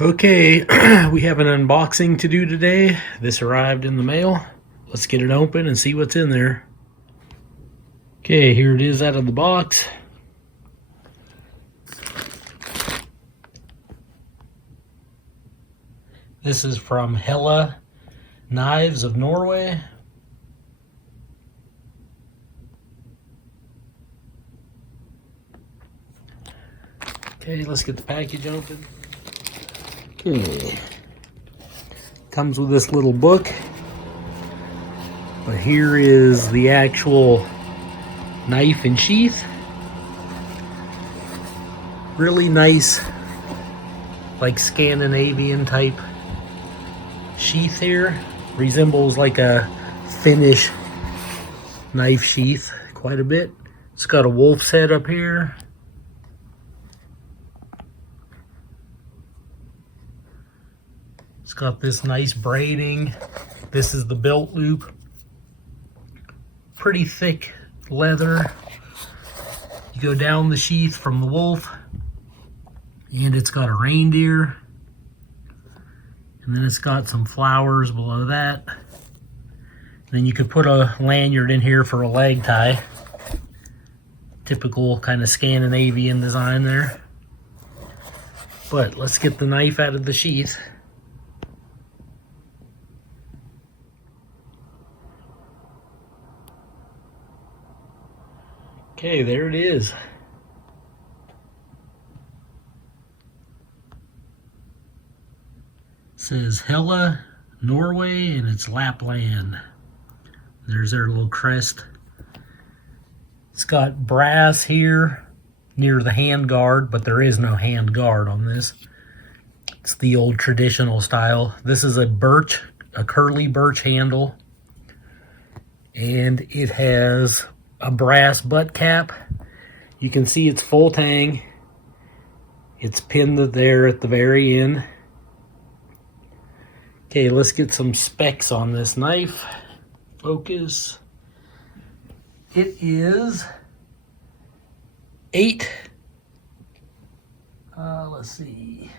Okay, we have an unboxing to do today. This arrived in the mail. Let's get it open and see what's in there. Okay, here it is out of the box. This is from Helle Knives of Norway. Okay, let's get the package open. Okay, comes with this little book, but here is the actual knife and sheath. Really nice, like Scandinavian type sheath here. Resembles like a Finnish knife sheath quite a bit. It's got a wolf's head up here. It's got this nice braiding. This is the belt loop. Pretty thick leather. You go down the sheath from the wolf, and it's got a reindeer. And then it's got some flowers below that. Then you could put a lanyard in here for a leg tie. Typical kind of Scandinavian design there. But let's get the knife out of the sheath. Okay, there it is. It says Helle, Norway, and it's Lappland. There's their little crest. It's got brass here near the hand guard, but there is no hand guard on this. It's the old traditional style. This is a birch, a curly birch handle, and it has a brass butt cap. You can see it's full tang. It's pinned there at the very end. Okay, let's get some specs on this knife. Focus. It is let's see,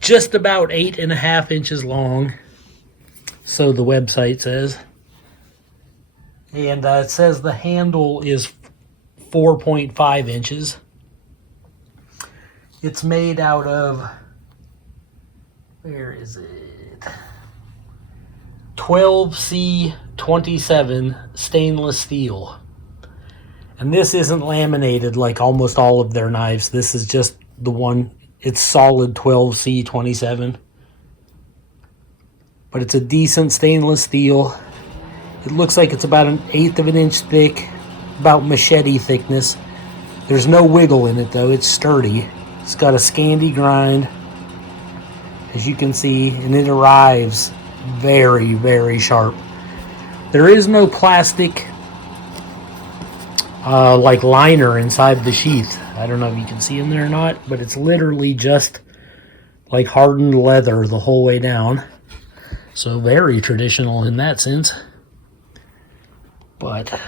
just about 8.5 inches long, so the website says. And it says the handle is 4.5 inches. It's made out of, where is it? 12C27 stainless steel. And this isn't laminated like almost all of their knives. This is just the one. It's solid 12C27. But it's a decent stainless steel. It looks like it's about 1/8 of an inch thick, about machete thickness. There's no wiggle in it though, it's sturdy. It's got a Scandi-grind, as you can see, and it arrives very, very sharp. There is no plastic like liner inside the sheath. I don't know if you can see in there or not, but it's literally just like hardened leather the whole way down. So very traditional in that sense. But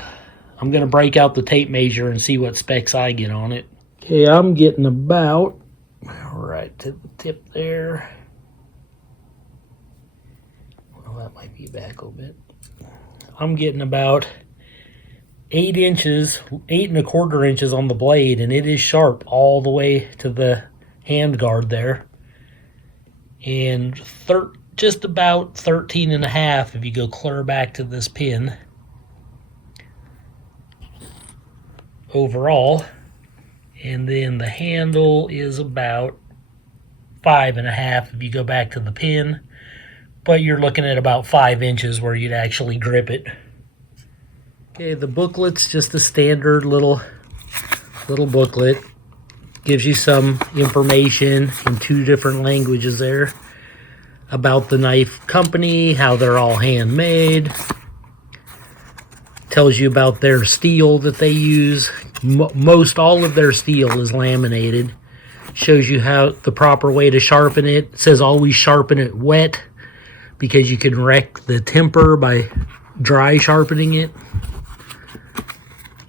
I'm going to break out the tape measure and see what specs I get on it. Okay, I'm getting about right to the tip there. Well, that might be back a little bit. I'm getting about 8 inches, 8.25 inches on the blade, and it is sharp all the way to the hand guard there. And just about 13.5 if you go clear back to this pin. Overall, and then the handle is about 5.5 if you go back to the pin, but you're looking at about 5 inches where you'd actually grip it. Okay, the booklet's just a standard little booklet. Gives you some information in 2 different languages there about the knife company, how they're all handmade. Tells you about their steel that they use. Most all of their steel is laminated. Shows you how the proper way to sharpen it. It says always sharpen it wet because you can wreck the temper by dry sharpening it.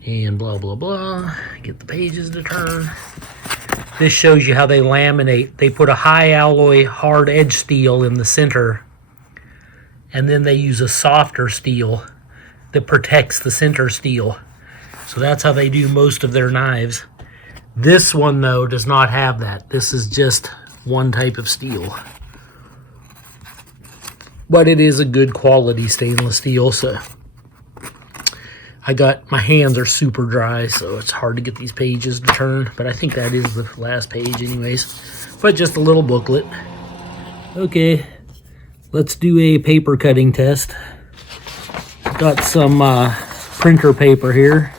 And blah blah blah. Get the pages to turn. This shows you how they laminate. They put a high alloy hard edge steel in the center, and then they use a softer steel that protects the center steel. So that's how they do most of their knives. This one, though, does not have that. This is just one type of steel. But it is a good quality stainless steel, so my hands are super dry, so it's hard to get these pages to turn, but I think that is the last page anyways. But just a little booklet. Okay, let's do a paper cutting test. Got some printer paper here.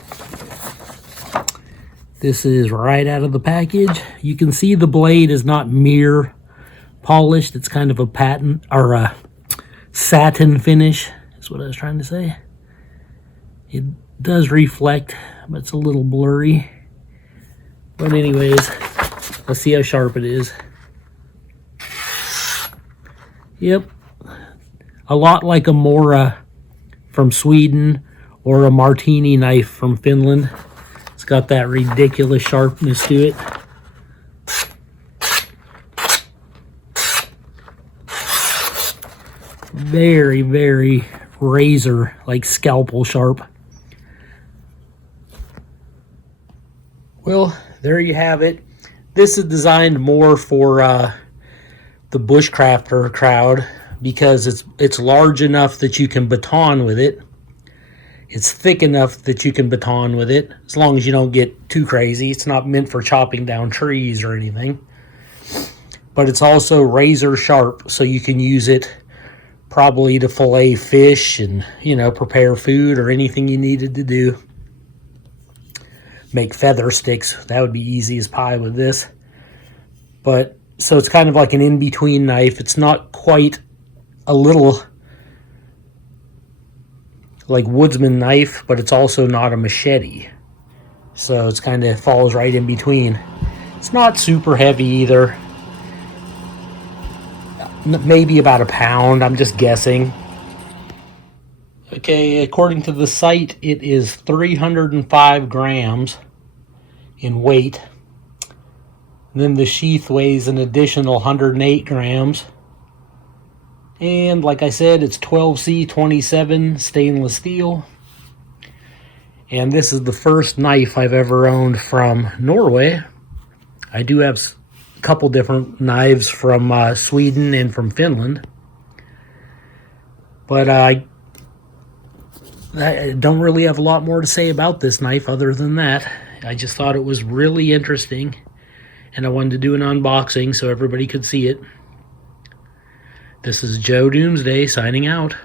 This is right out of the package. You can see the blade is not mirror polished. It's kind of a patent or a satin finish, is what I was trying to say. It does reflect, but it's a little blurry. But anyways, let's see how sharp it is. Yep, a lot like a Mora from Sweden or a Martini knife from Finland. It's got that ridiculous sharpness to it. Very, very razor, like scalpel sharp. Well, there you have it. This is designed more for the bushcrafter crowd because it's large enough that you can baton with it. It's thick enough that you can baton with it, as long as you don't get too crazy. It's not meant for chopping down trees or anything. But it's also razor sharp, so you can use it probably to fillet fish and, prepare food or anything you needed to do. Make feather sticks. That would be easy as pie with this. But, so it's kind of like an in-between knife. It's not quite a little like woodsman knife, but it's also not a machete. So it's kind of falls right in between. It's not super heavy either. Maybe about a pound, I'm just guessing. Okay, according to the site, it is 305 grams in weight. Then the sheath weighs an additional 108 grams. And like I said, it's 12C27 stainless steel. And this is the first knife I've ever owned from Norway. I do have a couple different knives from Sweden and from Finland. But I don't really have a lot more to say about this knife other than that. I just thought it was really interesting, and I wanted to do an unboxing so everybody could see it. This is Joe Doomsday signing out.